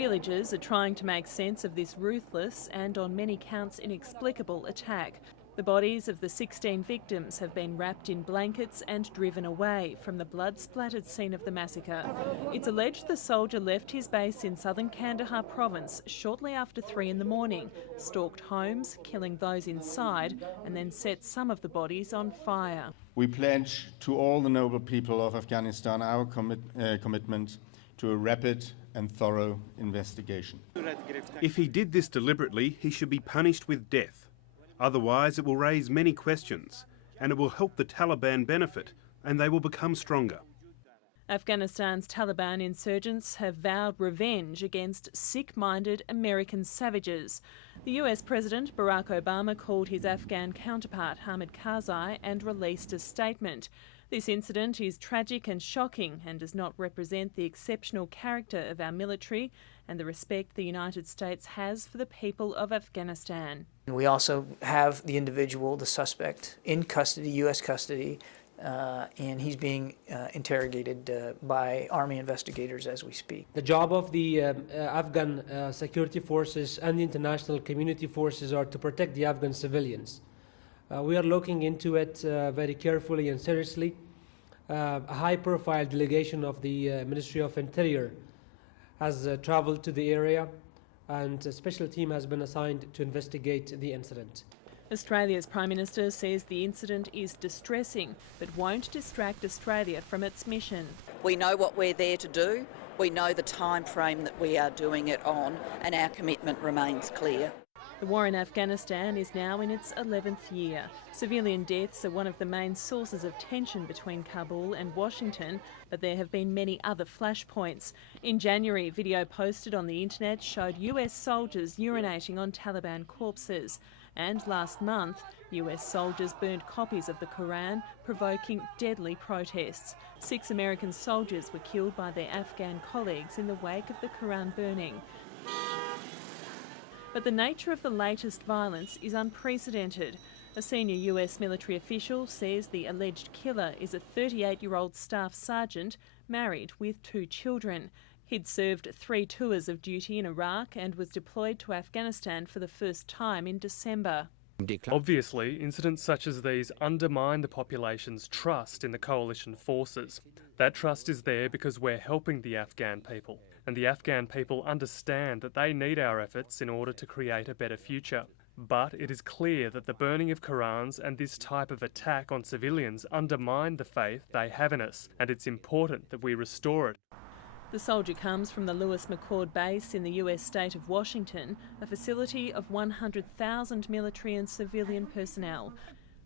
Villagers are trying to make sense of this ruthless and on many counts inexplicable attack. The bodies of the 16 victims have been wrapped in blankets and driven away from the blood-splattered scene of the massacre. It's alleged the soldier left his base in southern Kandahar province shortly after 3 in the morning, stalked homes, killing those inside, and then set some of the bodies on fire. We pledge to all the noble people of Afghanistan our commitment to a rapid and thorough investigation. If he did this deliberately, he should be punished with death. Otherwise, it will raise many questions, and it will help the Taliban benefit, and they will become stronger. Afghanistan's Taliban insurgents have vowed revenge against sick-minded American savages. The US President Barack Obama called his Afghan counterpart Hamid Karzai and released a statement. This incident is tragic and shocking and does not represent the exceptional character of our military and the respect the United States has for the people of Afghanistan. We also have the individual, the suspect, in custody, US custody, and he's being interrogated by Army investigators as we speak. The job of the Afghan security forces and the international community forces are to protect the Afghan civilians. We are looking into it very carefully and seriously. A high-profile delegation of the Ministry of Interior has traveled to the area, and a special team has been assigned to investigate the incident. Australia's Prime Minister says the incident is distressing, but won't distract Australia from its mission. We know what we're there to do, we know the time frame that we are doing it on, and our commitment remains clear. The war in Afghanistan is now in its 11th year. Civilian deaths are one of the main sources of tension between Kabul and Washington, but there have been many other flashpoints. In January, video posted on the internet showed US soldiers urinating on Taliban corpses. And last month, US soldiers burned copies of the Quran, provoking deadly protests. 6 American soldiers were killed by their Afghan colleagues in the wake of the Quran burning. But the nature of the latest violence is unprecedented. A senior US military official says the alleged killer is a 38-year-old staff sergeant married with 2 children. He'd served 3 tours of duty in Iraq and was deployed to Afghanistan for the first time in December. Obviously, incidents such as these undermine the population's trust in the coalition forces. That trust is there because we're helping the Afghan people, and the Afghan people understand that they need our efforts in order to create a better future. But it is clear that the burning of Qurans and this type of attack on civilians undermine the faith they have in us, and it's important that we restore it. The soldier comes from the Lewis McChord base in the US state of Washington, a facility of 100,000 military and civilian personnel.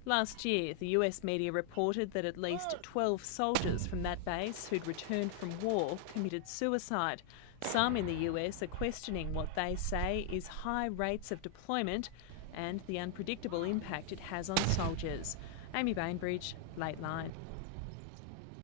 Last year, the US media reported that at least 12 soldiers from that base who'd returned from war committed suicide. Some in the US are questioning what they say is high rates of deployment and the unpredictable impact it has on soldiers. Amy Bainbridge, Lateline.